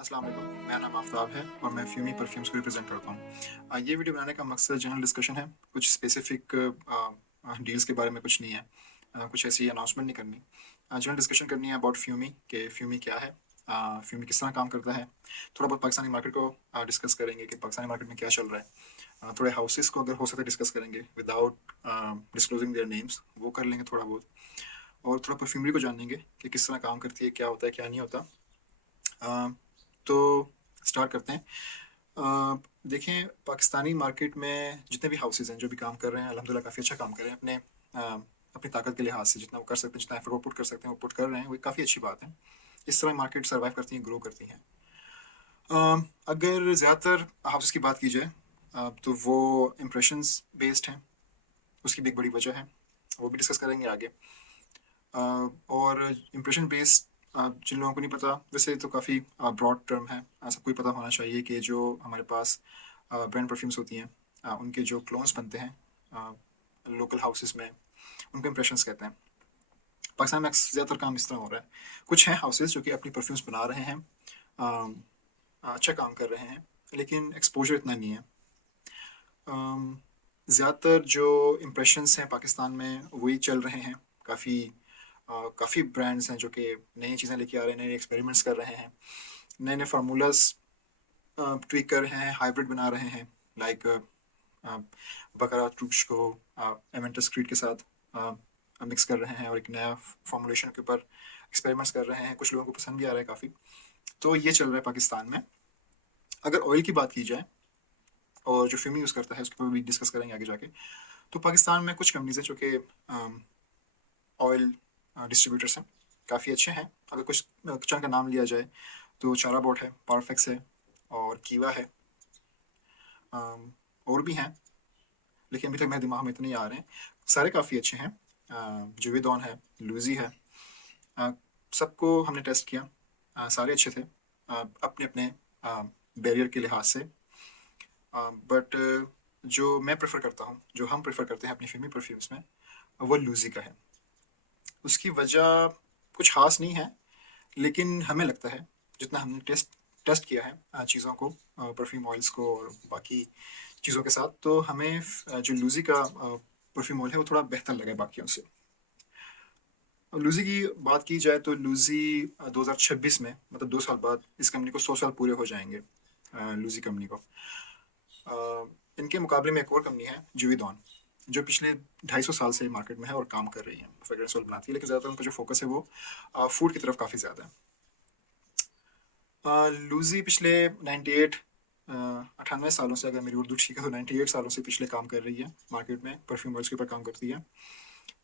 अस्सलाम वालेकुम, मेरा नाम आफ़ताब है और मैं फ्यूमी परफ्यूम्स को रिप्रेज़ेंट करता हूँ। ये वीडियो बनाने का मकसद जनरल डिस्कशन है, कुछ स्पेसिफ़िक डील्स के बारे में कुछ नहीं है। कुछ ऐसी अनाउंसमेंट नहीं करनी। जनरल डिस्कशन करनी है अबाउट फ्यूमी कि फ्यूमी क्या है, फ्यूमी किस तरह काम करता है। थोड़ा बहुत पाकिस्तानी मार्केट को डिस्कस करेंगे कि पाकिस्तानी मार्केट में क्या चल रहा है। थोड़े हाउसेस को अगर हो सके डिस्कस करेंगे विदाउट डिस्क्लोजिंग देयर नेम्स, वो कर लेंगे थोड़ा बहुत। और थोड़ा परफ्यूमरी को जानेंगे कि किस तरह काम करती है, क्या होता है, क्या नहीं होता। अ, तो स्टार्ट करते हैं। देखें, पाकिस्तानी मार्केट में जितने भी हाउसेज हैं जो भी काम कर रहे हैं, अल्हम्दुलिल्लाह काफ़ी अच्छा काम कर रहे हैं अपनी ताकत के लिहाज से। जितना वो कर सकते हैं, जितना एफर्ट वो पुट कर सकते हैं, वो पुट कर रहे हैं, वो काफ़ी अच्छी बात है। इस तरह मार्केट सर्वाइव करती हैं, ग्रो करती हैं। अगर ज़्यादातर हाउसेस की बात की जाए, तो वो इम्प्रेशंस बेस्ड हैं। उसकी भी एक बड़ी वजह है, वो भी डिस्कस करेंगे आगे। और इम्प्रेशन बेस्ड, जिन लोगों को नहीं पता, वैसे तो काफ़ी ब्रॉड टर्म है। सबको ही पता होना चाहिए कि जो हमारे पास ब्रांड परफ्यूम्स होती हैं, उनके जो क्लोन्स बनते हैं लोकल हाउसेस में, उनको इम्प्रेशंस कहते हैं। पाकिस्तान में ज़्यादातर काम इस तरह हो रहा है। कुछ हैं हाउसेस जो कि अपनी परफ्यूम्स बना रहे हैं, अच्छा काम कर रहे हैं, लेकिन एक्सपोजर इतना नहीं है। ज़्यादातर जो इम्प्रेशंस हैं पाकिस्तान में वही चल रहे हैं। काफ़ी ब्रांड्स हैं जो कि नई चीज़ें लेके आ रहे हैं, नए एक्सपेरिमेंट्स कर रहे हैं, नए नए फार्मूलाज ट्विक कर रहे हैं, हाइब्रिड बना रहे हैं। लाइक बकरा ट्रूक्स को एवेंटस क्रीड के साथ मिक्स कर रहे हैं और एक नया फॉर्मूलेशन के ऊपर एक्सपेरिमेंट्स कर रहे हैं। कुछ लोगों को पसंद भी आ रहा है काफ़ी। तो ये चल रहा है पाकिस्तान में। अगर ऑयल की बात की जाए और जो फ्यूमी यूज़ करता है उसके ऊपर भी डिस्कस करेंगे आगे जाके। तो पाकिस्तान में कुछ कंपनीज हैं जो कि ऑयल डिस्ट्रीब्यूटर्स हैं, काफ़ी अच्छे हैं। अगर कुछ चंद का नाम लिया जाए तो चारा बोट है, पारफेक्स है और कीवा है। और भी हैं, लेकिन अभी तक मेरे दिमाग में इतने ही आ रहे हैं। सारे काफ़ी अच्छे हैं। जुवेदॉन है, लूजी है। अ, सबको हमने टेस्ट किया, सारे अच्छे थे अपने अपने बैरियर के लिहाज से। बट जो मैं प्रेफर करता हूँ, जो हम प्रेफर करते हैं अपनी फिल्मी परफ्यूम्स में, वो लूजी का है। उसकी वजह कुछ खास नहीं है, लेकिन हमें लगता है, जितना हमने टेस्ट टेस्ट किया है चीज़ों को, परफ्यूम ऑयल्स को और बाकी चीज़ों के साथ, तो हमें जो लूजी का परफ्यूम ऑयल है वो थोड़ा बेहतर लगा है बाकियों से। और लूजी की बात की जाए तो लूजी 2026 में, मतलब 2 साल बाद, इस कंपनी को 100 साल पूरे हो जाएंगे। लूजी कंपनी को इनके मुकाबले में एक और कंपनी है जुविदॉन, जो पिछले 250 साल से मार्केट में है और काम कर रही है, फ्रेग्रेंस ऑयल बनाती है, लेकिन ज़्यादातर उनका जो फोकस है वो फूड की तरफ काफ़ी ज़्यादा है। लूजी पिछले 98 98 सालों से, अगर मेरी उर्दू ठीक है तो 98 सालों से पिछले काम कर रही है मार्केट में, परफ्यूम ऑयल्स के ऊपर काम करती है।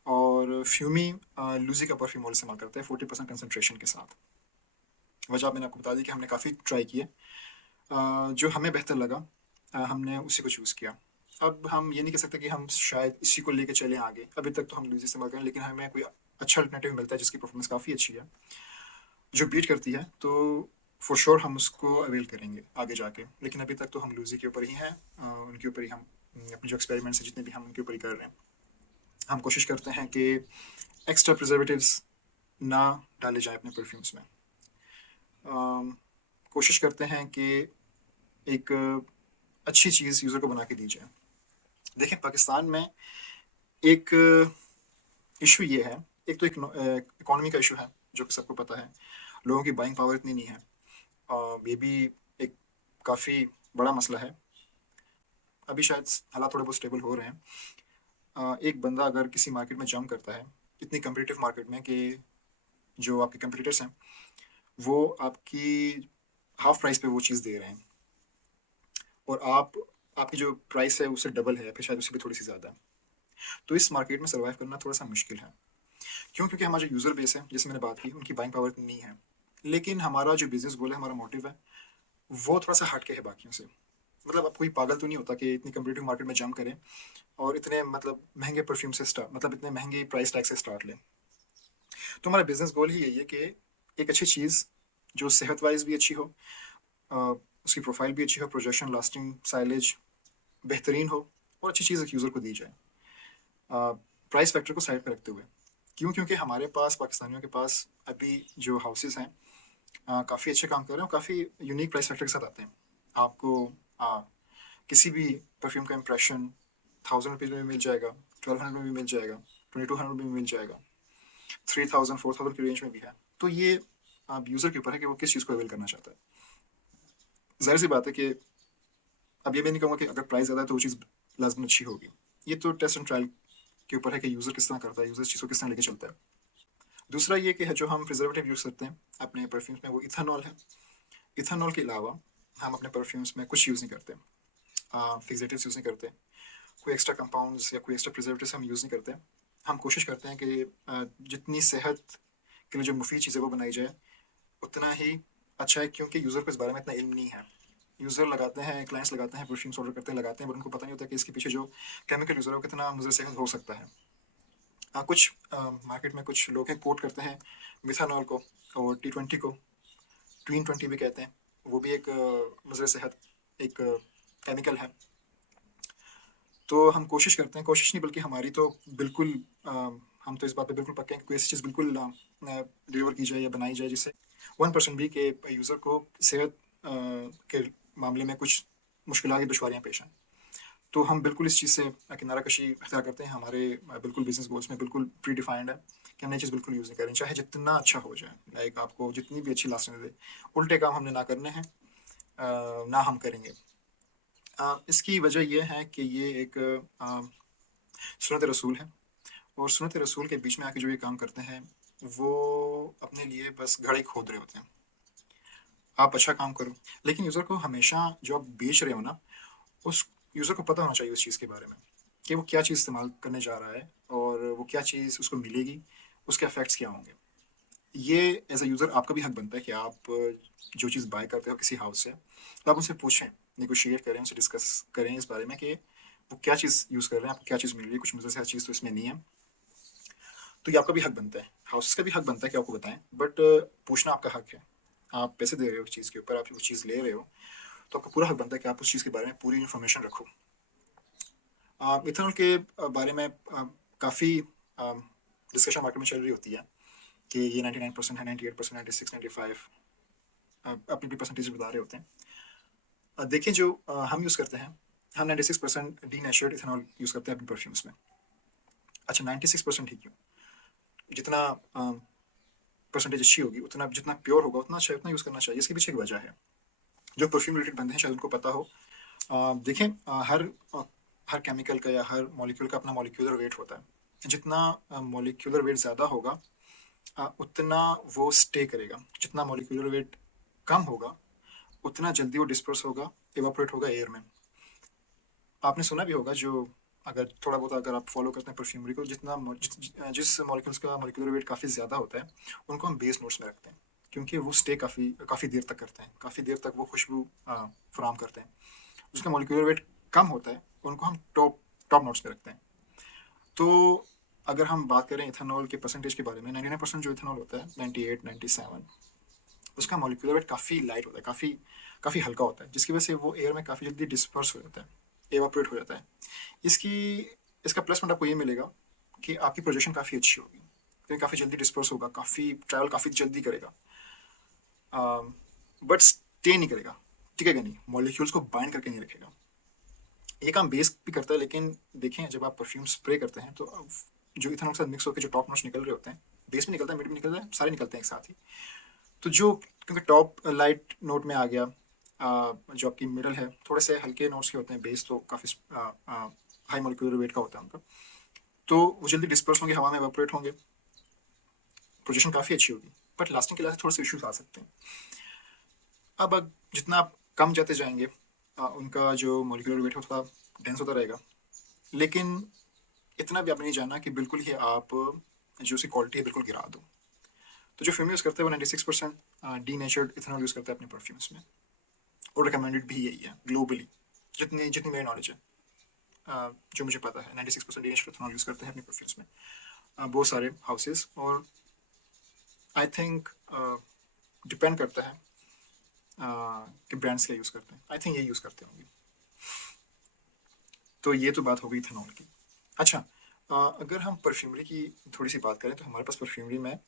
और फ्यूमी लूजी का परफ्यूम ऑयल इस्तेमाल करता है 40% कंसनट्रेशन के साथ। वजह मैंने आपको बता दी कि हमने काफ़ी ट्राई किए। जो हमें बेहतर लगा, हमने उसी को चूज़ किया। अब हम ये नहीं कह सकते कि हम शायद इसी को लेके चलें आगे। अभी तक तो हम लूजी इस्तेमाल करें, लेकिन हमें कोई अच्छा अल्टरनेटिव मिलता है जिसकी परफॉर्मेंस काफ़ी अच्छी है, जो बीट करती है, तो फॉर श्योर हम उसको अवेल करेंगे आगे जाके। लेकिन अभी तक तो हम लूजी के ऊपर ही हैं, उनके ऊपर ही हम अपने जो एक्सपेरिमेंट्स हैं जितने भी, हम उनके ऊपर ही कर रहे हैं। हम कोशिश करते हैं कि एक्स्ट्रा प्रिजर्वेटिव्स ना डाले जाएं अपने परफ्यूम्स में। कोशिश करते हैं कि एक अच्छी चीज़ यूज़र को बना के दी जाए। देखें, पाकिस्तान में एक इशू ये है, एक तो इकोनॉमी का इशू है जो कि सबको पता है। लोगों की बाइंग पावर इतनी नहीं है। ये भी एक काफ़ी बड़ा मसला है। अभी शायद हालात थोड़े बहुत स्टेबल हो रहे हैं। एक बंदा अगर किसी मार्केट में जंप करता है, इतनी कम्पिटिटिव मार्केट में, कि जो आपके कंपटीटर्स हैं वो आपकी हाफ प्राइस पे वो चीज़ दे रहे हैं, और आपकी जो प्राइस है उससे डबल है या फिर शायद उससे भी थोड़ी सी ज़्यादा है, तो इस मार्केट में सर्वाइव करना थोड़ा सा मुश्किल है। क्यों? क्योंकि हमारा जो यूज़र बेस है, जैसे मैंने बात की, उनकी बाइंग पावर इतनी नहीं है। लेकिन हमारा जो बिजनेस गोल है, हमारा मोटिव है, वो थोड़ा सा हटके है बाकियों से। मतलब अब कोई पागल तो नहीं होता कि इतनी कम्पिटिटिव मार्केट में जंप करे और इतने मतलब महंगे परफ्यूम से स्टार्ट, मतलब इतने महंगे प्राइस टैग से स्टार्ट ले। तो हमारा बिजनेस गोल ही यही है कि एक अच्छी चीज़ जो सेहत वाइज भी अच्छी हो, अ, उसकी प्रोफाइल भी अच्छी हो, प्रोजेक्शन, लास्टिंग, साइलेज बेहतरीन हो, और अच्छी चीज़ एक यूज़र को दी जाए, प्राइस फैक्टर को साइड पर रखते हुए। क्यों? क्योंकि हमारे पास, पाकिस्तानियों के पास, अभी जो हाउसेस हैं काफ़ी अच्छे काम कर रहे हैं और काफ़ी यूनिक प्राइस फैक्टर के साथ आते हैं। आपको आ, किसी भी परफ्यूम का इम्प्रेशन 1000 रुपीज़ में भी मिल जाएगा, 1200 में भी मिल जाएगा, 2200 में भी मिल जाएगा, 3000 4000 की रेंज में भी है। तो ये आप यूज़र के ऊपर है कि वो किस चीज़ को अवेल करना चाहता है। जाहिर सी बात है कि अब ये मैं नहीं कहूँगा कि अगर प्राइस ज़्यादा है तो वो चीज़ लाजमन अच्छी होगी। ये तो टेस्ट एंड ट्रायल के ऊपर है कि यूज़र किस तरह करता है, यूज़र इस चीज़ को किस तरह लेके चलता है। दूसरा ये कि है जो हम प्रिजर्वेटिव यूज़ करते हैं अपने परफ्यूम्स में, वो इथानॉल है। इथानॉल के अलावा हम अपने परफ्यूम्स में कुछ यूज़ नहीं करते, फिक्सेटिव्स यूज़ नहीं करते, कोई एक्स्ट्रा कंपाउंड्स या कोई एक्स्ट्रा प्रिजर्वेटिव्स हम यूज़ नहीं करते। हम कोशिश करते हैं कि जितनी सेहत के लिए जो मुफीद चीज़ें वो बनाई जाए उतना ही अच्छा है, क्योंकि यूज़र को इस बारे में इतना इल्म नहीं है। यूज़र लगाते हैं, क्लाइंट्स लगाते हैं, परफ्यूम्स ऑर्डर करते हैं, लगाते हैं, बट उनको पता नहीं होता कि इसके पीछे जो केमिकल यूज़र है वो कितना मुज़र सेहत हो सकता है। कुछ मार्केट में कुछ लोग हैं कोट करते हैं मिथानॉल को और T20 को ट्वीन 20 भी कहते हैं। वो भी एक मुज़र सेहत एक केमिकल है। तो हम कोशिश करते हैं, कोशिश नहीं बल्कि हमारी तो बिल्कुल हम तो इस बात पे बिल्कुल पक्के हैं कि कोई ऐसी चीज़ बिल्कुल डिलीवर की जाए या बनाई जाए जिससे 1% भी के यूज़र को सेहत के मामले में कुछ मुश्किलात या दुश्वारियाँ पेश आएँ। तो हम बिल्कुल इस चीज़ से किनारा कशी अख्तियार करते हैं। हमारे बिल्कुल बिजनेस गोल्स में बिल्कुल प्री डिफाइंड है कि हमने ये चीज़ बिल्कुल यूज़ नहीं करनी, चाहे जितना अच्छा हो जाए, लाइक आपको जितनी भी अच्छी लास्टिंग दे, उल्टे काम हमने ना करने हैं, ना हम करेंगे। इसकी वजह यह है कि ये एक सुन्नत रसूल है, और सुन्नत रसूल के बीच में आके जो ये काम करते हैं वो अपने लिए बस घड़े खोद रहे होते हैं। आप अच्छा काम करो, लेकिन यूज़र को हमेशा जो आप बेच रहे हो ना, उस यूज़र को पता होना चाहिए उस चीज़ के बारे में कि वो क्या चीज़ इस्तेमाल करने जा रहा है और वो क्या चीज़ उसको मिलेगी, उसके इफेक्ट्स क्या होंगे। ये एज अ यूज़र आपका भी हक बनता है कि आप जो चीज़ बाय करते हो किसी हाउस से, तो आप उनसे पूछें, नेगोशिएट करें, उनसे डिस्कस करें इस बारे में कि वो क्या चीज़ यूज़ कर रहे हैं, आपको क्या चीज़ मिल रही है, कुछ मुझे से हर चीज़ तो इसमें नहीं है। तो ये आपका भी हक बनता है, हाउसेस का भी हक बनता है कि आपको बताएं, बट पूछना आपका हक है। आप पैसे दे रहे हो उस चीज़ के ऊपर, आप वो चीज़ ले रहे हो, तो आपका पूरा हक बनता है कि आप उस चीज़ के बारे में पूरी इन्फॉर्मेशन रखो। इथेनॉल के बारे में काफ़ी डिस्कशन मार्केट में चल रही होती है कि ये 99% है, 98%, 96, 95 अपनी अपनी परसेंटेज बता रहे होते हैं। देखिए जो हम यूज़ करते हैं, हम 96% डी नेचुरल इथेनॉल यूज़ करते हैं अपने परफ्यूम्स में। अच्छा 96% ही क्यों, जितना परसेंटेज अच्छी होगी उतना, जितना प्योर होगा उतना अच्छा, उतना यूज़ करना चाहिए। इसके पीछे एक वजह है, जो परफ्यूम रिलेटेड बंदे हैं शायद उनको पता हो। देखें हर केमिकल का या हर मॉलिक्यूल का अपना मॉलिक्यूलर वेट होता है। जितना मॉलिक्यूलर वेट ज़्यादा होगा उतना वो स्टे करेगा, जितना मॉलिक्यूलर वेट कम होगा उतना जल्दी वो डिस्पर्स होगा, इवापोरेट होगा एयर में। आपने सुना भी होगा, जो अगर थोड़ा बहुत अगर आप फॉलो करते हैं परफ्यूमरी को, जिस मॉलिक्यूल्स का मॉलिक्यूलर वेट काफ़ी ज़्यादा होता है उनको हम बेस नोट्स में रखते हैं, क्योंकि वो स्टे काफ़ी काफ़ी देर तक करते हैं, काफ़ी देर तक वो खुशबू फराम करते हैं। जिसका मॉलिक्यूलर वेट कम होता है उनको हम टॉप टॉप नोट्स में रखते हैं। तो अगर हम बात करें इथेनॉल के परसेंटेज के बारे में, 99% जो इथेनॉल होता है, 98 97, उसका मॉलिक्यूलर वेट काफ़ी लाइट होता है, काफ़ी काफ़ी हल्का होता है, जिसकी वजह से वो एयर में काफ़ी जल्दी डिस्पर्स हो जाता है, एवापोरेट हो जाता है। इसकी इसका प्लस पॉइंट आपको ये मिलेगा कि आपकी प्रोजेक्शन काफ़ी अच्छी होगी, क्योंकि काफ़ी जल्दी डिस्पर्स होगा, काफ़ी ट्रैवल काफ़ी जल्दी करेगा, बट स्टे नहीं करेगा, टिकेगा नहीं, मॉलिक्यूल्स को बाइंड करके नहीं रखेगा। ये काम बेस भी करता है, लेकिन देखें जब आप परफ्यूम स्प्रे करते हैं तो जो इथेनॉल के साथ मिक्स होकर जो टॉप नोट्स निकल रहे होते हैं, बेस भी निकलता है, मिड भी निकलता है, सारे निकलते हैं एक साथ ही। तो जो क्योंकि टॉप लाइट नोट में आ गया, जो आपकी मिडल है थोड़े से हल्के नोट्स के होते हैं, बेस तो काफ़ी हाई मॉलिक्यूलर वेट का होता है उनका, तो वो जल्दी डिस्पर्स होंगे, हवा में एवापोरेट होंगे, पोजीशन काफ़ी अच्छी होगी, बट लास्टिंग के लिए थोड़े से इश्यूज आ सकते हैं। अब जितना आप कम जाते जाएंगे उनका जो मॉलिक्यूलर वेट है थोड़ा डेंस होता रहेगा, लेकिन इतना भी आपने नहीं जानना कि बिल्कुल ही आप जो उसकी क्वालिटी है बिल्कुल गिरा दो। तो जो फिल्म यूज़ करते हैं वो 96% डी नेचर्ड इथेनॉल यूज़ करते हैं अपने परफ्यूम्स में, और रिकमेंडेड भी यही है ग्लोबली, जितनी जितनी मेरी नॉलेज है, जो मुझे पता है 96% डी नेचर्ड इथेनॉल यूज़ करते हैं अपने परफ्यूम्स में बहुत सारे हाउसेस। और आई थिंक डिपेंड करता है कि ब्रांड्स क्या यूज़ करते हैं, आई थिंक ये यूज़ करते होंगे। तो ये तो बात हो गई इथेनॉल की। अच्छा अगर हम परफ्यूमरी की थोड़ी सी बात करें तो हमारे पास परफ्यूमरी में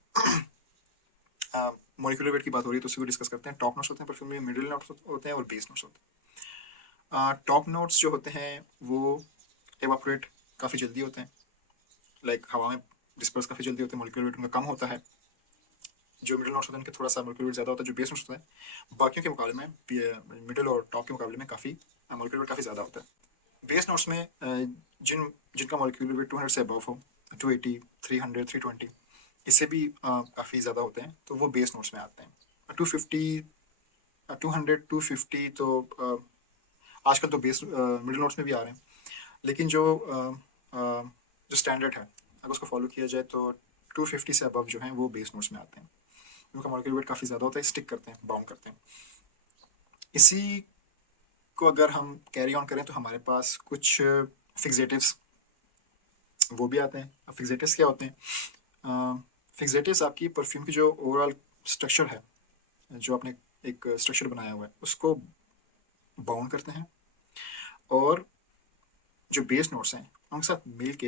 मॉलिक्यूलर वेट की बात हो रही है तो उसी को डिस्कस करते हैं। टॉप नोट्स होते हैं परफ्यूम में, मिडिल नोट्स होते हैं और बेस नोट्स होते हैं। टॉप नोट्स जो होते हैं वो एवापोरेट काफ़ी जल्दी होते हैं, लाइक हवा में डिस्पर्स काफ़ी जल्दी होते हैं, मॉलिक्यूलर वेट उनका कम होता है। जो मिडिल नोट्स होते हैं उनके थोड़ा सा मॉलिक्यूलर वेट ज़्यादा होता है। जो बेस नोट्स होते हैं बाकियों के मुकाबले में, मिडिल और टॉप के मुकाबले में काफ़ी मॉलिक्यूलर वेट काफ़ी ज़्यादा होता है। बेस नोट्स में जिनका मॉलिक्यूलर वेट 200 से अबव हो, 280, 300, 320, इससे भी काफ़ी ज़्यादा होते हैं, तो वो बेस नोट्स में आते हैं। 250, 200, 250 तो आजकल तो बेस मिडिल नोट्स में भी आ रहे हैं, लेकिन जो स्टैंडर्ड है अगर उसको फॉलो किया जाए तो 250 से अबव जो हैं वो बेस नोट्स में आते हैं। उनका मॉलिक्यूलर वेट काफ़ी ज़्यादा होता है, स्टिक करते हैं, बाउंड करते हैं। इसी को अगर हम कैरी ऑन करें तो हमारे पास कुछ फिक्सेटिव्स वो भी आते हैं। अब फिक्सेटिव्स क्या होते हैं? फिक्सेटिव्स आपकी परफ्यूम की जो ओवरऑल स्ट्रक्चर है, जो आपने एक स्ट्रक्चर बनाया हुआ है, उसको बाउंड करते हैं और जो बेस नोट्स हैं उनके साथ मिल के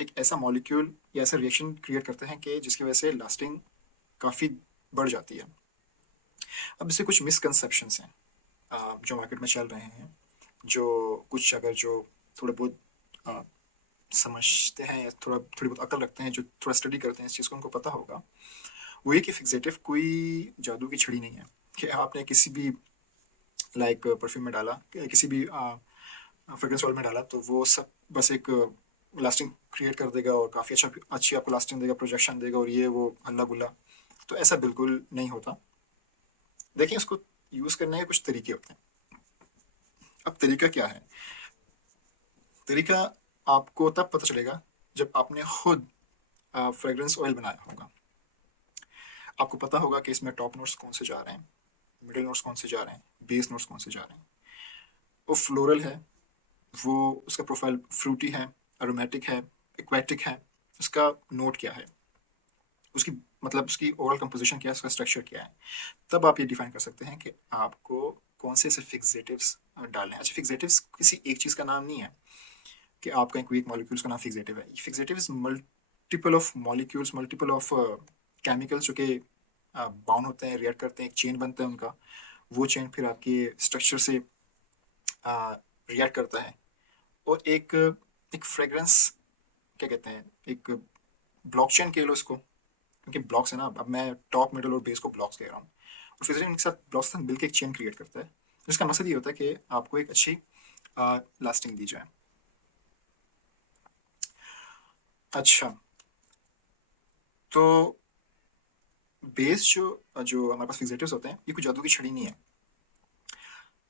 एक ऐसा मॉलिक्यूल या ऐसा रिएक्शन क्रिएट करते हैं कि जिसकी वजह से लास्टिंग काफ़ी बढ़ जाती है। अब इससे कुछ मिसकंसेप्शंस हैं जो मार्केट में चल रहे हैं, जो कुछ अगर जो थोड़े बहुत अ, समझते हैं या थोड़ी बहुत अकल रखते हैं, जो थोड़ा स्टडी करते हैं इस चीज़ को, उनको पता होगा वो ये कि फिक्सेटिव कोई जादू की छड़ी नहीं है कि आपने किसी भी लाइक परफ्यूम में डाला, किसी भी फ्रेग्रेंस ऑयल में डाला तो वो सब बस एक लास्टिंग क्रिएट कर देगा और काफ़ी अच्छी आपको लास्टिंग देगा, प्रोजेक्शन देगा और ये वो हल्ला गुल्ला। तो ऐसा बिल्कुल नहीं होता। देखिए, उसको यूज़ करने के कुछ तरीके होते हैं। अब तरीका क्या है? तरीका आपको तब पता चलेगा जब आपने खुद फ्रेग्रेंस ऑयल बनाया होगा। आपको पता होगा कि इसमें टॉप नोट्स कौन से जा रहे हैं, मिडिल नोट्स कौन से जा रहे हैं, बेस नोट्स कौन से जा रहे हैं। वो फ्लोरल है, वो उसका प्रोफाइल फ्रूटी है, अरोमेटिक है, एक्वेटिक है, उसका नोट क्या है, उसकी मतलब उसकी ओवरऑल कंपोजिशन क्या है, उसका स्ट्रक्चर क्या है। तब आप ये डिफाइन कर सकते हैं कि आपको कौन से ऐसे फिक्सेटिव्स डालने हैं। अच्छा, फिक्सेटिव्स किसी एक चीज़ का नाम नहीं है कि आपका कोई एक मॉलिक्यूल्स का नाम फिक्सेटिव है। Fixatives multiple of molecules, multiple of chemicals जो कि बाउंड होते हैं, रिएक्ट करते हैं, एक चेन बनता है उनका। वो चेन फिर आपके स्ट्रक्चर से रिएक्ट करता है और एक एक फ्रेग्रेंस, क्या कहते हैं, एक ब्लॉकचेन कह लो इसको, क्योंकि ब्लॉक्स है ना। अब मैं टॉप, मिडल और बेस को ब्लॉक्स कह रहा हूँ और फिर इनके साथ ब्लॉक्स के साथ मिलकर एक चेन क्रिएट करता है। इसका मकसद ये होता है कि आपको एक अच्छी लास्टिंग दी जाए। अच्छा, तो बेस जो हमारे पास फिक्सेटिव्स होते हैं, ये कोई जादू की छड़ी नहीं है।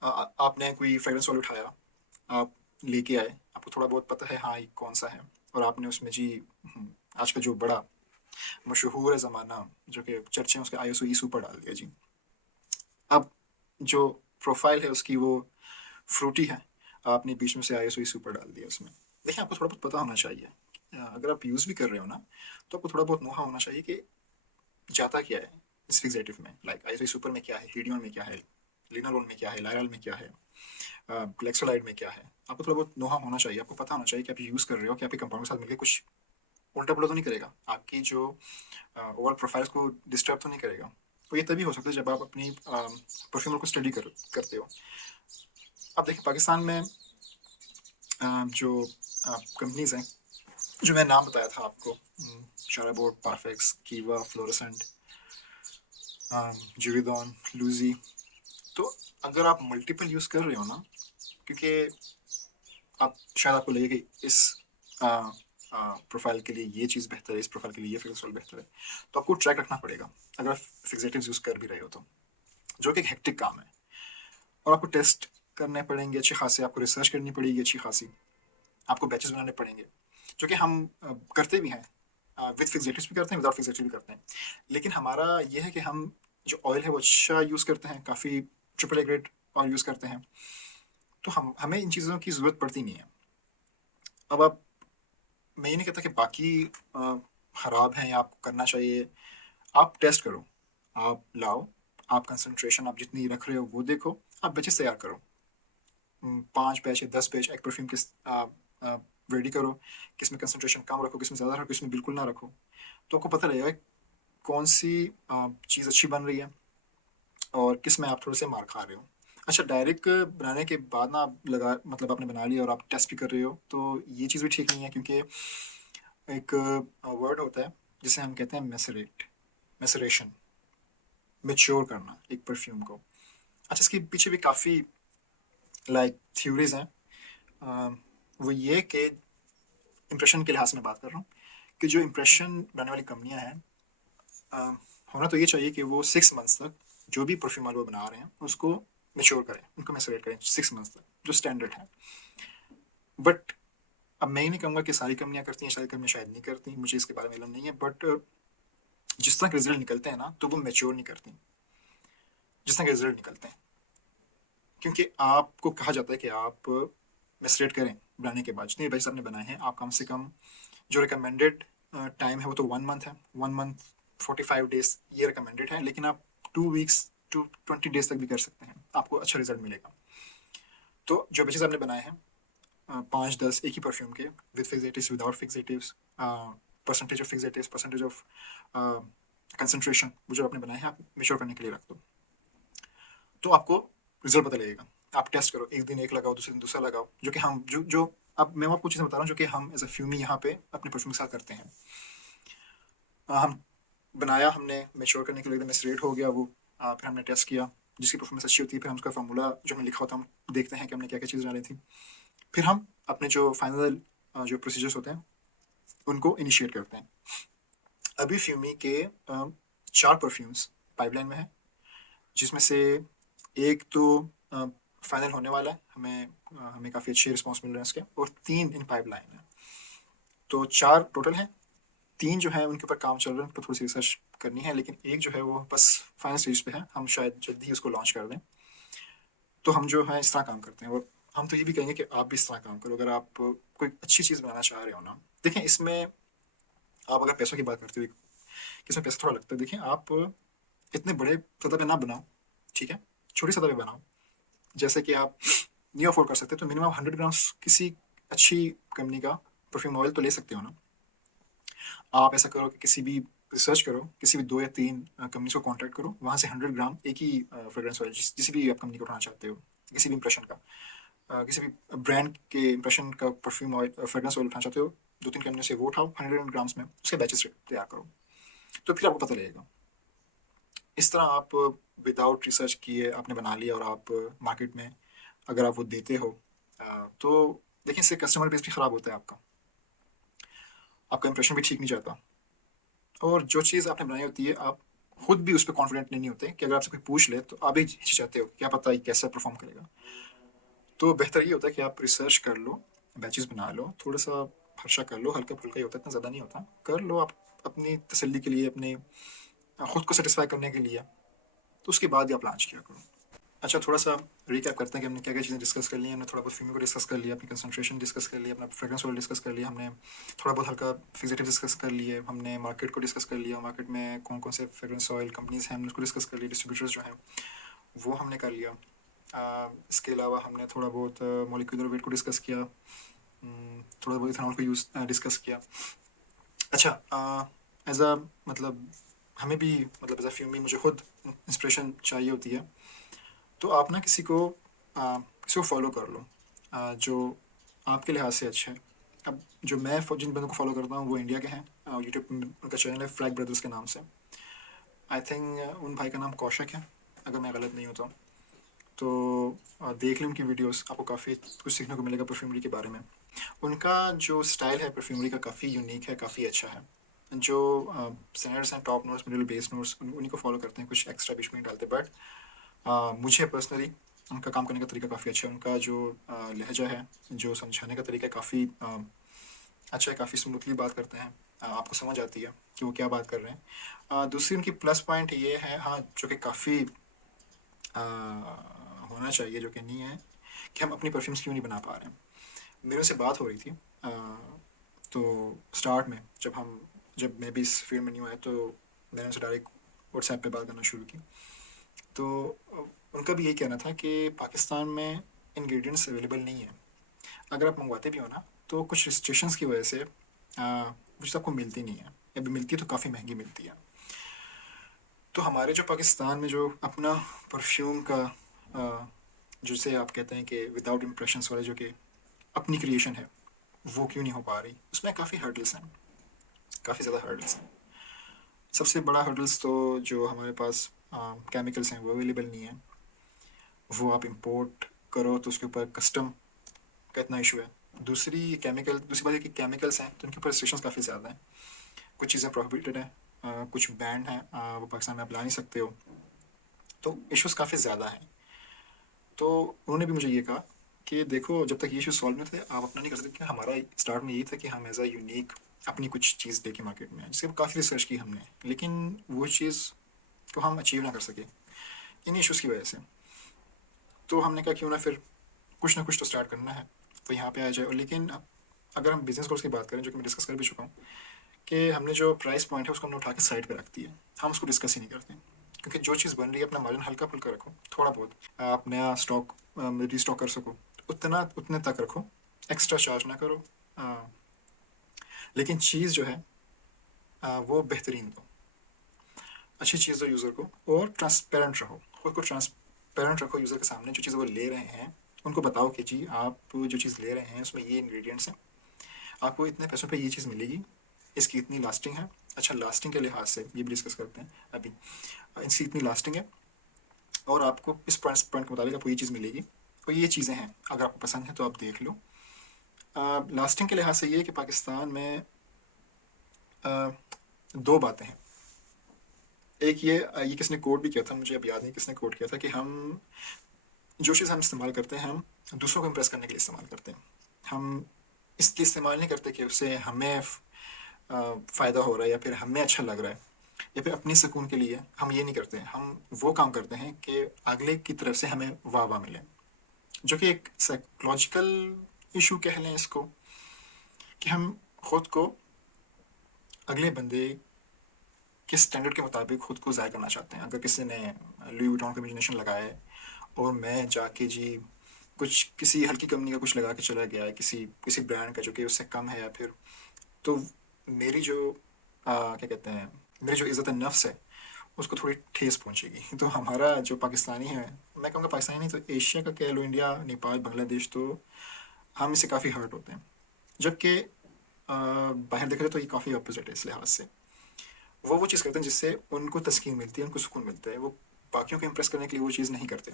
आपने कोई फ्रेग्रेंस ऑयल उठाया, आप लेके आए, आपको थोड़ा बहुत पता है हाँ ये कौन सा है, और आपने उसमें जी आज का जो बड़ा मशहूर है ज़माना, जो कि चर्चे में, उसके आईएसओ ईसू पर डाल दिया जी। अब जो प्रोफाइल है उसकी वो फ्रूटी है, आपने बीच में से आईएसओ ईसू पर डाल दिया उसमें। देखिए, आपको थोड़ा बहुत पता होना चाहिए। अगर आप यूज़ भी कर रहे हो ना, तो आपको थोड़ा बहुत नोहा होना चाहिए कि जाता क्या है इस फिक्सेटिव में। लाइक आईएसओ सुपर में क्या है, हीडियन में क्या है, लिनारोल में क्या है, लायरल में क्या है, ग्लेक्सोलाइड में क्या है। आपको थोड़ा बहुत नोहा होना चाहिए, आपको पता होना चाहिए कि आप यूज़ कर रहे हो कि आपके कंपाउंड के साथ मिलकर कुछ उल्टा पुल्टा तो नहीं करेगा, आपकी जो ओवरऑल प्रोफाइल्स को डिस्टर्ब तो नहीं करेगा। तो ये तभी हो सकता है जब आप अपनी परफ्यूमर को स्टडी करते हो। अब देखिए, पाकिस्तान में जो कंपनीज हैं, जो मैं नाम बताया था आपको, शाराबोर्ड, पारफेक्स, कीवा, फ्लोरेसेंट, जुविडॉन, लूजी, तो अगर आप मल्टीपल यूज़ कर रहे हो ना, क्योंकि आप शायद आपको लगे कि इस प्रोफाइल के लिए ये चीज़ बेहतर है, इस प्रोफाइल के लिए ये फिक्सेटिव बेहतर है, तो आपको ट्रैक रखना पड़ेगा अगर आप फिक्सेटिव्स यूज़ कर भी रहे हो तो, जो कि एक हेक्टिक काम है। और आपको टेस्ट करने पड़ेंगे अच्छे खासे, आपको रिसर्च करनी पड़ेगी अच्छी खासी, आपको बैचेस बनाने पड़ेंगे, जो कि हम करते भी हैं, विद फिक्सेटिव्स भी करते हैं, विदाउट फिक्सेटिव भी करते हैं। लेकिन हमारा ये है कि हम जो ऑयल है वो अच्छा यूज़ करते हैं, काफ़ी triple A grade oil use करते हैं, तो हमें इन चीज़ों की ज़रूरत पड़ती नहीं है। अब आप, मैं ये नहीं कहता कि बाकी खराब हैं या आपको करना चाहिए। आप टेस्ट करो, आप लाओ, आप कंसंट्रेशन आप जितनी रख रहे हो वो देखो, आप बैचेस तैयार करो, 5 बैच या 10 बैच एक परफ्यूम के रेडी करो, किसमें कंसंट्रेशन कम रखो, किसमें ज़्यादा रखो, किसमें बिल्कुल ना रखो। तो आपको पता लगेगा कौन सी चीज़ अच्छी बन रही है और किस में आप थोड़े से मार खा रहे हो। अच्छा, डायरेक्ट बनाने के बाद ना आप लगा मतलब आपने बना लिया और आप टेस्ट भी कर रहे हो, तो ये चीज़ भी ठीक नहीं है, क्योंकि एक वर्ड होता है जिसे हम कहते हैं मैसरेशन, मैच्योर करना एक परफ्यूम को। अच्छा, इसके पीछे भी काफ़ी थ्योरीज हैं। अ, वो ये कि इम्प्रेशन के लिहाज से मैं बात कर रहा हूँ कि जो इम्प्रेशन बनाने वाली कंपनियां हैं, अ, होना तो ये चाहिए कि वो 6 मंथ्स तक जो भी परफ्यूम वो बना रहे हैं उसको मेच्योर करें, उनको मैसरेट करें 6 मंथ्स तक, जो स्टैंडर्ड है। बट अब मैं ये नहीं कहूँगा कि सारी कंपनियां करती हैं, सारी कंपनियां शायद नहीं करती, मुझे इसके बारे में इल्म नहीं है। बट जिस तरह के रिजल्ट निकलते हैं ना, तो वो मेच्योर नहीं करती जिस तरह के रिजल्ट निकलते हैं, क्योंकि आपको कहा जाता है कि आप मैसरेट करें बनाने के बाद। जितने बैच आपने बनाए हैं, आप कम से कम जो रिकमेंडेड टाइम है वो तो 1 मंथ है, 1 मंथ 45 डेज ये रिकमेंडेड है, लेकिन आप 2 वीक्स टू 20 डेज तक भी कर सकते हैं, आपको अच्छा रिजल्ट मिलेगा। तो जो बैचेस आपने बनाए हैं 5-10 एक ही परफ्यूम के, with fixatives without fixatives, percentage of fixatives, percentage of concentration, वो जो आपने बनाए हैं आप मेच्योर करने के लिए रख दो, तो आपको रिजल्ट पता लगेगा। आप टेस्ट करो, एक दिन एक लगाओ, दूसरे दिन दूसरा लगाओ, जो कि हम जो जो अब मैं आपको चीज़ें बता रहा हूँ जो कि हम एज अ फ्यूमी यहाँ पे अपने परफ्यूम के साथ करते हैं। हम बनाया, हमने मेच्योर करने के लिए एकदम मैसरेट हो गया वो, फिर हमने टेस्ट किया, जिसकी परफॉर्मेंस अच्छी होती है फिर हम उसका फार्मूला जो हमें लिखा होता है हम देखते हैं कि हमने क्या क्या चीज़ डाली थी। फिर हम अपने जो फाइनल जो प्रोसीजर्स होते हैं उनको इनिशिएट करते हैं। अभी फ्यूमी के 4 परफ्यूम्स पाइपलाइन में है, जिसमें से एक तो फाइनल होने वाला है, हमें काफ़ी अच्छे रिस्पॉन्स मिल रहे हैं इसके, और 3 इन पाइपलाइन है। तो 4 टोटल हैं, 3 जो है उनके ऊपर काम चल रहा है, उन पर थोड़ी सी रिसर्च करनी है, लेकिन एक जो है वो बस फाइनल स्टेज पे है, हम शायद जल्दी ही उसको लॉन्च कर दें। तो हम जो है इस तरह काम करते हैं, और हम तो ये भी कहेंगे कि आप भी इस तरह काम करो अगर आप कोई अच्छी चीज़ बनाना चाह रहे हो ना। देखें, इसमें आप अगर पैसों की बात करते हो कि इसमें पैसा थोड़ा लगता है, देखें आप इतने बड़े सतह पे ना बनाओ, ठीक है, छोटी सतह पे बनाओ। जैसे कि आप नहीं अफोर्ड कर सकते तो मिनिमम 100 ग्राम्स किसी अच्छी कंपनी का परफ्यूम ऑयल तो ले सकते हो ना। आप ऐसा करो कि किसी भी रिसर्च करो, किसी भी 2 या 3 कंपनी को कॉन्टैक्ट करो, वहाँ से 100 ग्राम एक ही फ्रेग्रेंस ऑयल किसी भी आप कंपनी को उठाना चाहते हो, किसी भी इंप्रेशन का, किसी भी ब्रांड के इंप्रेशन का परफ्यूम ऑयल फ्रेग्रेंस ऑयल उठाना चाहते हो, 2-3 कंपनी से वो उठाओ 100 ग्राम्स में, उसके बैचेस तैयार करो, तो फिर आपको पता लगेगा। इस तरह आप विदाउट रिसर्च किए आपने बना लिया और आप मार्केट में अगर आप वो देते हो, तो देखिए इससे कस्टमर बेस भी ख़राब होता है आपका, आपका इंप्रेशन भी ठीक नहीं जाता, और जो चीज़ आपने बनाई होती है आप खुद भी उस पर कॉन्फिडेंट नहीं होते कि अगर आपसे कोई पूछ ले तो आप भी हिचकिचाते हो, क्या पता ये कैसा परफॉर्म करेगा। तो बेहतर ये होता है कि आप रिसर्च कर लो, बैचेस बना लो, थोड़ा सा खर्चा कर लो, हल्का फुल्का ही होता है, इतना ज़्यादा नहीं होता, कर लो आप अपनी तसल्ली के लिए, अपने खुद को सेटिस्फाई करने के लिए, तो उसके बाद ही आप लॉन्च किया करो। अच्छा, थोड़ा सा रिकैप करते हैं कि हमने क्या क्या चीज़ें डिस्कस कर ली हैं। हमने थोड़ा बहुत फीमिंग को डिस्कस कर लिया, अपनी कंसंट्रेशन डिस्कस कर लिया, अपना फ्रेग्रेंस ऑयल डिस्कस कर लिया, हमने थोड़ा बहुत हल्का फिक्सेटिव डिस्कस कर लिए, हमने मार्केट को डिस्कस कर लिया, मार्केट में कौन कौन से फ्रेग्रेंस ऑयल कंपनीज हैं हमने उसको डिस्कस कर लिया, डिस्ट्रीब्यूटर्स जो हैं वो हमने कर लिया। इसके अलावा हमने थोड़ा बहुत मॉलिक्यूलर वेट को डिस्कस किया, थोड़ा बहुत इथेनॉल को यूज़ डिस्कस किया। अच्छा, एज अ मतलब हमें भी मतलब एज अ फ्यूमी मुझे खुद इंस्पिरेशन चाहिए होती है, तो आप ना किसी को फॉलो कर लो जो आपके लिहाज से अच्छा है। अब जो मैं जिन बंदों को फॉलो करता हूँ वो इंडिया के हैं, यूट्यूब पे उनका चैनल है फ्लैग ब्रदर्स के नाम से। आई थिंक उन भाई का नाम कौशक है, अगर मैं गलत नहीं होता तो देख लें उनकी वीडियोस, आपको काफ़ी कुछ सीखने को मिलेगा परफ्यूमरी के बारे में। उनका जो स्टाइल है परफ्यूमरी का काफ़ी यूनिक है, काफ़ी अच्छा है। जो सिंगर्स हैं top notes middle base notes उन्हीं को फॉलो करते हैं, कुछ एक्स्ट्रा बीच में नहीं डालते। बट मुझे पर्सनली उनका काम करने का तरीका काफ़ी अच्छा है, उनका जो लहजा है, जो समझाने का तरीका काफ़ी अच्छा है, काफ़ी स्मूथली बात करते हैं, आपको समझ आती है कि वो क्या बात कर रहे हैं। दूसरी उनकी प्लस पॉइंट ये है, हाँ, जो कि काफ़ी होना चाहिए, जो कि नहीं है, कि हम अपनी परफ्यूम्स क्यों नहीं बना पा रहे हैं। मेरे से बात हो रही थी तो स्टार्ट में जब मैं भी इस फील्ड में नहीं आया तो मैंने उनसे डायरेक्ट व्हाट्सएप पे बात करना शुरू की। तो उनका भी यही कहना था कि पाकिस्तान में इंग्रेडिएंट्स अवेलेबल नहीं है, अगर आप मंगवाते भी हो ना तो कुछ रिस्ट्रिक्शंस की वजह से वो चीज़ आपको मिलती नहीं है, या भी मिलती है तो काफ़ी महंगी मिलती है। तो हमारे जो पाकिस्तान में जो अपना परफ्यूम का जिसे आप कहते हैं कि विदाउट इम्प्रेशंस वाले जो कि अपनी क्रिएशन है, वो क्यों नहीं हो पा रही? उसमें काफ़ी हर्डल्स हैं, काफ़ी ज़्यादा हर्डल्स हैं। सबसे बड़ा हर्डल्स तो जो हमारे पास केमिकल्स हैं वो अवेलेबल नहीं है। वो आप इंपोर्ट करो तो उसके ऊपर कस्टम का इतना इशू है। दूसरी बात है कि केमिकल्स हैं तो उनके ऊपर रिस्ट्रिक्शंस काफ़ी ज़्यादा हैं। कुछ चीज़ें प्रोहिबिटेड हैं, कुछ बैंड हैं, वो पाकिस्तान में आप ला नहीं सकते हो। तो इश्यूज काफ़ी ज़्यादा हैं। तो उन्होंने भी मुझे ये कहा कि देखो, जब तक ये इशू सॉल्व नहीं थे आप अपना नहीं कर सकते। हमारा स्टार्ट में यही था कि हम एज अ यूनिक अपनी कुछ चीज़ देखें मार्केट में, जिसके काफ़ी रिसर्च की हमने, लेकिन वो चीज़ को हम अचीव ना कर सके इन इश्यूज़ की वजह से। तो हमने कहा क्यों ना कुछ तो स्टार्ट करना है, तो यहाँ पे आ जाए। और लेकिन अगर हम बिजनेस गोल्स की बात करें, जो कि मैं डिस्कस कर भी चुका हूँ, कि हमने जो प्राइस पॉइंट है उसको हमने उठा के साइड पे रख दिया, हम उसको डिस्कस ही नहीं करते। क्योंकि जो चीज़ बन रही है अपना मार्जिन हल्का फुल्का रखो, थोड़ा बहुत आप नया स्टॉक रीस्टॉक कर सको, उतने तक रखो, एक्स्ट्रा चार्ज ना करो। आ, लेकिन चीज़ जो है वो बेहतरीन दो, अच्छी चीज़ दो यूज़र को, और ट्रांसपेरेंट रहो, खुद को ट्रांसपेरेंट रखो यूज़र के सामने। जो चीज़ वो ले रहे हैं उनको बताओ कि जी आप जो चीज़ ले रहे हैं उसमें ये इंग्रेडिएंट्स हैं, आपको इतने पैसों पे ये चीज़ मिलेगी, इसकी इतनी लास्टिंग है। अच्छा, लास्टिंग के लिहाज से ये भी डिस्कस करते हैं अभी। इसकी इतनी लास्टिंग है और आपको इस पॉइंट के मुताबिक आपको ये चीज़ मिलेगी, और ये चीज़ें हैं, अगर आपको पसंद है तो आप देख लो। लास्टिंग के लिहाज से ये कि पाकिस्तान में आ, दो बातें हैं। एक ये किसने कोट भी किया था, मुझे अब याद नहीं किसने कोट किया था, कि हम जो चीज़ हम इस्तेमाल करते हैं हम दूसरों को इम्प्रेस करने के लिए इस्तेमाल करते हैं। हम इसलिए इस्तेमाल नहीं करते कि उससे हमें फ़ायदा हो रहा है या फिर हमें अच्छा लग रहा है या फिर अपनी सुकून के लिए हम ये नहीं करते। हम वो काम करते हैं कि अगले की तरफ से हमें वाह वाह मिले, जो कि एक साइकोलॉजिकल इशू कह लें इसको, कि हम खुद को अगले बंदे के स्टैंडर्ड के मुताबिक खुद को ज़ाहिर करना चाहते हैं। अगर किसी ने लुई विटॉन का इमेजिनेशन लगाया है और मैं जाके जी कुछ किसी हल्की कंपनी का कुछ लगा के चला गया है, किसी किसी ब्रांड का जो कि उससे कम है, या फिर तो मेरी जो क्या कहते हैं, मेरी जो इज़्ज़त नफ्स है उसको थोड़ी ठेस पहुंचेगी। तो हमारा जो पाकिस्तानी है, मैं कहूँगा पाकिस्तानी नहीं तो एशिया का कह लो, इंडिया, नेपाल, बांग्लादेश, तो हम इससे काफ़ी हर्ट होते हैं। जबकि बाहर देखा जाए तो ये काफ़ी अपोजिट है इस लिहाज से। वो चीज़ करते हैं जिससे उनको तस्कीन मिलती है, उनको सुकून मिलता है। वो बाकियों को इम्प्रेस करने के लिए वो चीज़ नहीं करते।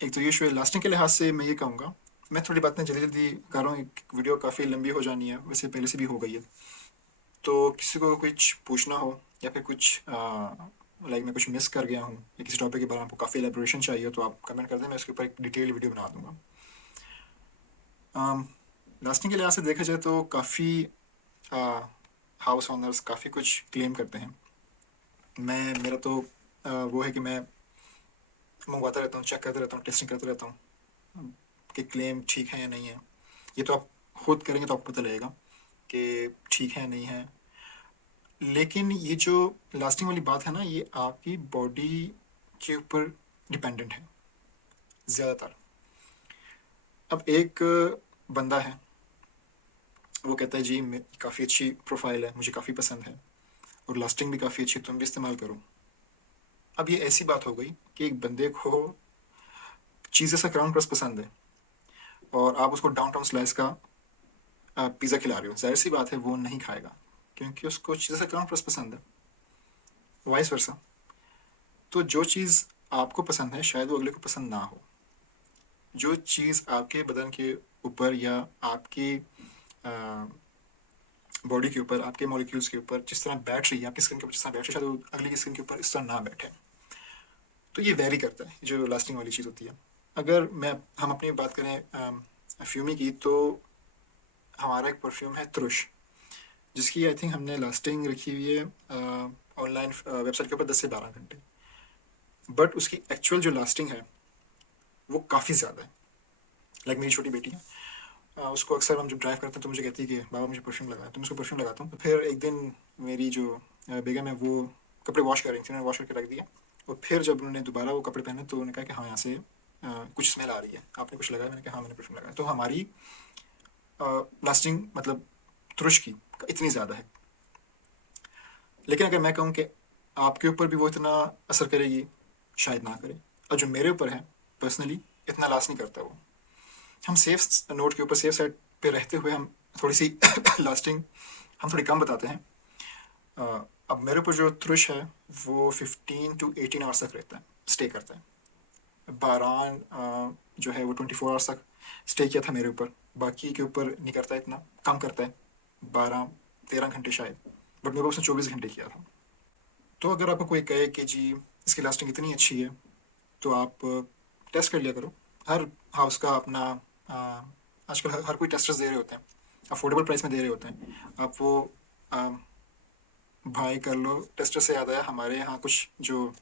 एक तो ये शो है। लास्टिंग के लिहाज से मैं ये कहूँगा, मैं थोड़ी बातें जल्दी जल्दी कर रहा हूँ, एक वीडियो काफ़ी लंबी हो जानी है, वैसे पहले से भी हो गई है। तो किसी को कुछ पूछना हो या फिर कुछ लाइक मैं कुछ मिस कर गया हूँ या किसी टॉपिक के बारे में आपको काफ़ी एलेबोरेशन चाहिए, तो आप कमेंट कर दें, मैं उसके ऊपर एक डिटेल वीडियो बना दूंगा। लास्टिंग के लिहाज से देखा जाए तो काफ़ी हाउस ओनर्स काफ़ी कुछ क्लेम करते हैं। मेरा तो वो है कि मैं मंगवाता रहता हूँ, चेक करता रहता हूँ, टेस्टिंग करता रहता हूँ कि क्लेम ठीक है या नहीं है। ये तो आप खुद करेंगे तो आपको पता लगेगा कि ठीक है नहीं है। लेकिन ये जो लास्टिंग वाली बात है ना, ये आपकी बॉडी के ऊपर डिपेंडेंट है ज़्यादातर। अब एक बंदा है, वो कहता है जी काफ़ी अच्छी प्रोफाइल है, मुझे काफ़ी पसंद है और लास्टिंग भी काफ़ी अच्छी, तुम भी इस्तेमाल करो। अब ये ऐसी बात हो गई कि एक बंदे को चीज़ से क्राउन क्रस्ट पसंद है और आप उसको डाउनटाउन स्लाइस का पिज़्ज़ा खिला रहे हो, जाहिर सी बात है वो नहीं खाएगा, क्योंकि उसको चीज़ से क्राउन क्रस्ट पसंद है, वाइस वर्सा। तो जो चीज़ आपको पसंद है शायद वो अगले को पसंद ना हो। जो चीज़ आपके बदन के ऊपर या आपकी बॉडी के ऊपर, आपके मॉलिक्यूल्स के ऊपर जिस तरह बैठ रही है, आपकी स्किन के ऊपर जिस तरह बैठ रही है, शायद वो अगले की स्किन के ऊपर इस तरह ना बैठे। तो ये वेरी करता है जो लास्टिंग वाली चीज़ होती है। अगर हम अपनी बात करें फ्यूमी की, तो हमारा एक परफ्यूम है त्रुश, जिसकी आई थिंक हमने लास्टिंग रखी हुई है ऑनलाइन वेबसाइट के ऊपर 10 से 12 घंटे। बट उसकी एक्चुअल जो लास्टिंग है वो काफ़ी ज़्यादा है। लाइक मेरी छोटी बेटी है, उसको अक्सर हम जब ड्राइव करते हैं तो मुझे कहती है कि बाबा मुझे परफ्यूम लगा है, तो मैं उसको परफ्यूम लगाता हूँ। तो फिर एक दिन मेरी जो बेगम है वो कपड़े वॉश कर रही थी, उन्होंने वॉश करके रख दिया, और फिर जब उन्होंने दोबारा वो कपड़े पहने तो उन्होंने कहा कि हाँ यहाँ से कुछ स्मेल आ रही है, आपने कुछ लगाया? मैंने कहा हाँ मैंने परफ्यूम लगाया। तो हमारी लास्टिंग मतलब तुरुश की इतनी ज़्यादा है। लेकिन अगर मैं कहूँ कि आपके ऊपर भी वो इतना असर करेगी, शायद ना करे। और जो मेरे ऊपर है पर्सनली, इतना लास्ट नहीं करता वो। हम सेफ नोट के ऊपर, सेफ साइड पे रहते हुए हम थोड़ी सी लास्टिंग हम थोड़ी कम बताते हैं। अब मेरे ऊपर जो थ्रुश है वो 15 to 18 आवर्स तक रहता है, स्टे करता है। बारान जो है वो 24 आवर्स तक स्टे किया था मेरे ऊपर, बाकी के ऊपर नहीं करता, इतना कम करता है, 12-13 घंटे शायद, बट मेरे को उसने 24 घंटे किया था। तो अगर आपको कोई कहे कि जी इसकी लास्टिंग इतनी अच्छी है, तो आप टेस्ट कर लिया करो। हर हाउस का अपना आजकल हर कोई टेस्टर्स दे रहे होते हैं, अफोर्डेबल प्राइस में दे रहे होते हैं। आप वो बाय कर लो। टेस्टर से याद आया, हमारे यहाँ कुछ जो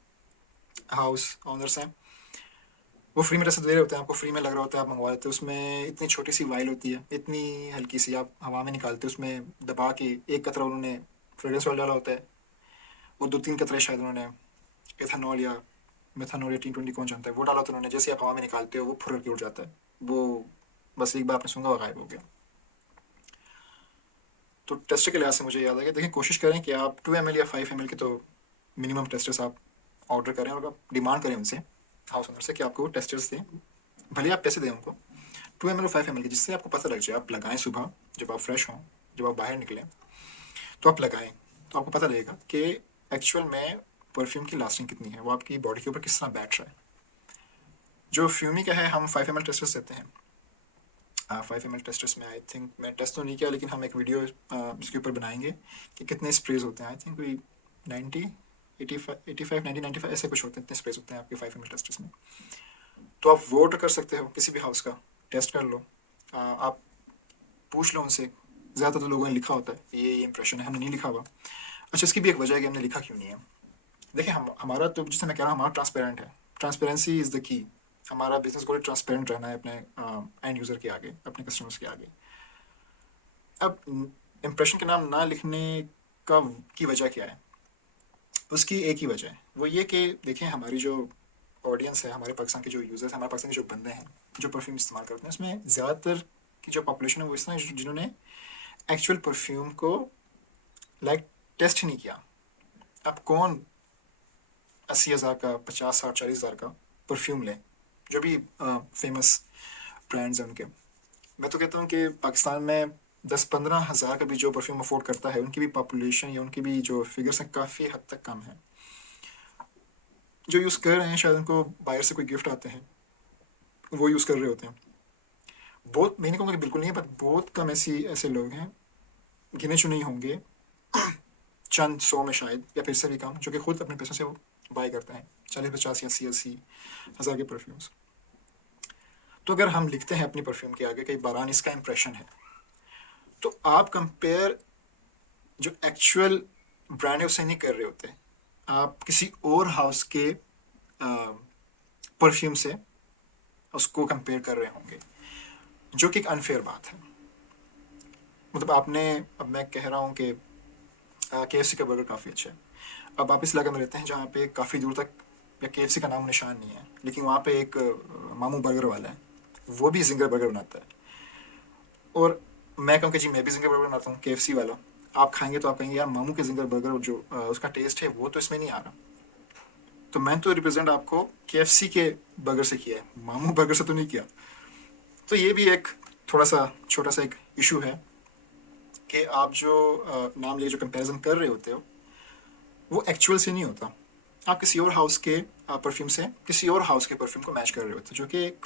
हाउस ओनर्स हैं वो फ्री में टेस्टर दे रहे होते हैं, आपको फ्री में लग रहा होता है, आप मंगवा लेते हो। उसमें इतनी छोटी सी वाइल होती है, इतनी हल्की सी, आप हवा में निकालते हो, उसमें दबा के एक कतरा उन्होंने फ्रेग्रेंस ऑयल डाला होता है, और 2-3 कतरे शायद उन्होंने एथेनॉल या मेथनॉल या T20 कौन जानता है वो डाला होता है उन्होंने। जैसे आप हवा में निकालते हो वो फुर के उड़ जाता है, वो बस एक बार आपने सूंघा वो गायब हो गया। तो टेस्टर के लिहाज से मुझे याद है कि देखिए, कोशिश करें कि आप 2 ml या 5 ml के तो मिनिमम टेस्टर्स आप ऑर्डर करें, और आप डिमांड करें उनसे, हाउस ओनर से, कि आपको टेस्टर्स दें, भले आप पैसे दें उनको, 2 ml और 5 ml के, जिससे आपको पता लग जाए। आप लगाएं सुबह जब आप फ्रेश हों, जब आप बाहर निकलें तो आप लगाएं, तो आपको पता लगेगा कि एक्चुअल में परफ्यूम की लास्टिंग कितनी है, वो आपकी बॉडी के ऊपर किस तरह बैठ रहा है। जो फ्यूमी का है, हम 5 ml टेस्टर्स देते हैं। 5 ml टेस्टर्स में आई थिंक, मैं टेस्ट तो नहीं किया, लेकिन हम एक वीडियो इसके ऊपर बनाएंगे कि कितने स्प्रेज होते हैं। आई थिंक कोई 90, 85, 90, 95 ऐसे कुछ होते हैं, इतने स्प्रेज होते हैं आपके 5 ml टेस्टर्स में। तो आप वोट कर सकते हो किसी भी हाउस का, टेस्ट कर लो, आप पूछ लो उनसे। ज़्यादातर तो लोगों ने लिखा होता है ये इंप्रेशन है, हमने नहीं लिखा हुआ। अच्छा, इसकी भी एक वजह है कि हमने लिखा क्यों नहीं है। देखिए, हमारा तो, जैसे मैं कह रहा हूँ, हमारा ट्रांसपेरेंट है। Transparency is the key. हमारा बिजनेस गोल ट्रांसपेरेंट रहना है अपने एंड यूज़र के आगे, अपने कस्टमर्स के आगे। अब इम्प्रेशन के नाम ना लिखने का की वजह क्या है? उसकी एक ही वजह है, वो ये कि देखें, हमारी जो ऑडियंस है, हमारे पाकिस्तान के जो यूज़र्स हैं, हमारे पाकिस्तान के जो बंदे हैं जो परफ्यूम इस्तेमाल करते हैं, उसमें ज़्यादातर की जो पॉपुलेशन है वो इस तरह जिन्होंने एक्चुअल परफ्यूम को टेस्ट ही नहीं किया। अब कौन 80,000 का, 50, 60, 40,000 का परफ्यूम लें, जो भी फेमस ब्रांड्स हैं उनके। मैं तो कहता हूँ कि पाकिस्तान में 10-15 हज़ार का भी जो परफ्यूम अफोर्ड करता है, उनकी भी पॉपुलेशन या उनकी भी जो फिगर्स हैं काफ़ी हद तक कम है। जो यूज़ कर रहे हैं, शायद उनको बाहर से कोई गिफ्ट आते हैं, वो यूज़ कर रहे होते हैं। बहुत, मैं नहीं कहूँगा कि बिल्कुल नहीं है, बट बहुत कम ऐसे लोग हैं, गिने चुने ही होंगे, चंद 100 में शायद, या फिर से भी कम, जो कि खुद अपने पैसों से वो बाय करते हैं 40, 50 या 80 हज़ार के परफ्यूम्स। तो अगर हम लिखते हैं अपनी परफ्यूम के आगे कि बारान इसका इंप्रेशन है, तो आप कंपेयर जो एक्चुअल ब्रांड है उससे नहीं कर रहे होते, आप किसी और हाउस के परफ्यूम से उसको कंपेयर कर रहे होंगे, जो कि एक अनफेयर बात है। मतलब आपने, अब मैं कह रहा हूँ कि KFC का बर्गर काफ़ी अच्छा है। अब आप इस इलाके में रहते हैं जहाँ पे काफ़ी दूर तक या KFC का नाम निशान नहीं है, लेकिन वहाँ पे एक मामू बर्गर वाला है, वो भी जिंगर बर्गर बनाता है। और मैं कहूँ कि जी मैं भी जिंगर बर्गर बनाता हूँ, KFC वाला। आप खाएंगे तो आप कहेंगे यार, मामू के जिंगर बर्गर जो उसका टेस्ट है वो तो इसमें नहीं आ रहा। तो मैं तो रिप्रेजेंट आपको KFC के बर्गर से किया है, मामू बर्गर से तो नहीं किया। तो ये भी एक थोड़ा सा छोटा सा एक इशू है कि आप जो नाम लिए जो कंपैरिजन कर रहे होते हो, वो एक्चुअल से नहीं होता। आप किसी और हाउस के परफ्यूम से किसी और हाउस के परफ्यूम को मैच कर रहे होते हो, जो कि एक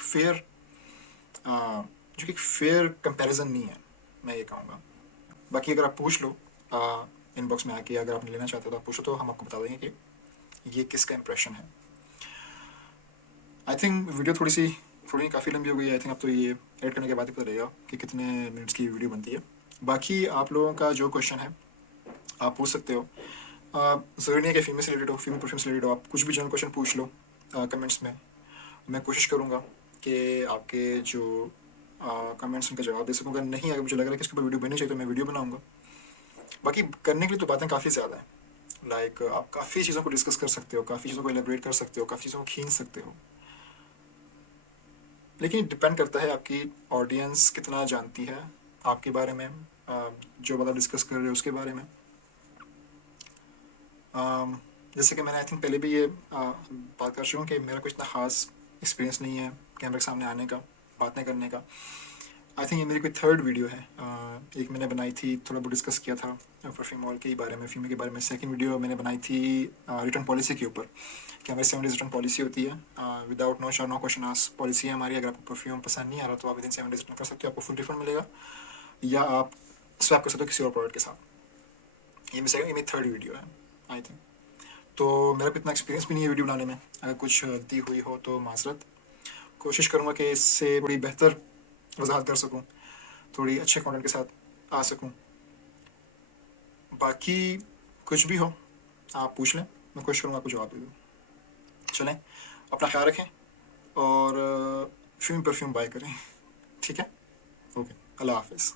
फेयर कंपैरिजन नहीं है, मैं ये कहूँगा। बाकी अगर आप पूछ लो इनबॉक्स में आके, अगर आप लेना चाहते हो तो आप पूछो, तो हम आपको बता देंगे कि ये किसका इंप्रेशन है। आई थिंक वीडियो थोड़ी काफ़ी लंबी हो गई है। आई थिंक अब तो ये एड करने के बाद ही पता रहेगा कि कितने मिनट्स की वीडियो बनती है। बाकी आप लोगों का जो क्वेश्चन है आप पूछ सकते हो। ज़रूरी नहीं है कि फीमेल से रिलेटेड हो, फीमेल परफ्यूम से रिलेटेड हो, आप कुछ भी जनरल क्वेश्चन पूछ लो कमेंट्स में। मैं कोशिश करूँगा कि आपके जो कमेंट्स उनका जवाब दे सकूँ। अगर नहीं, अगर मुझे लग रहा है कि इसके ऊपर वीडियो बननी चाहिए, तो मैं वीडियो बनाऊँगा। बाकी करने के लिए तो बातें काफ़ी ज़्यादा हैं। आप काफ़ी चीज़ों को डिस्कस कर सकते हो, काफ़ी चीज़ों को एलेबरेट कर सकते हो, काफ़ी चीज़ों को खींच सकते हो, लेकिन डिपेंड करता है आपकी ऑडियंस कितना जानती है आपके बारे में, जो मतलब डिस्कस कर रहे हो उसके बारे में। जैसे कि मैंने आई थिंक पहले भी ये बात कर चुका हूँ कि मेरा कुछ इतना ख़ास एक्सपीरियंस नहीं है कैमरे के सामने आने का, बातें करने का। आई थिंक ये मेरी कोई थर्ड वीडियो है। एक मैंने बनाई थी, थोड़ा बहुत डिस्कस किया था परफ्यूम ऑयल के बारे में, फीमे के बारे में। सेकंड वीडियो मैंने बनाई थी रिटर्न पॉलिसी के ऊपर, कि हमारी 7 डेज रिटर्न पॉलिसी होती है। Without no sure no question ask policy है हमारी। अगर आपको परफ्यूम पसंद नहीं आ रहा तो आप विदिन 7 डेज रिटर्न कर सकते हो, आपको फुल रिफंड मिलेगा, या आप स्वैप कर सकते हो किसी और प्रोडक्ट के साथ। ये मेरी थर्ड वीडियो है आई थिंक। तो मेरा को इतना एक्सपीरियंस भी नहीं है वीडियो बनाने में। अगर कुछ गलती हुई हो तो माजरत। कोशिश करूँगा कि इससे थोड़ी बेहतर वजाहत कर सकूँ, थोड़ी अच्छे कंटेंट के साथ आ सकूँ। बाकी कुछ भी हो आप पूछ लें, मैं कोशिश करूँगा आपको जवाब दे दूँ। चलें, अपना ख्याल रखें और परफ्यूम बाय करें। ठीक है, ओके, अल्लाह हाफिज़।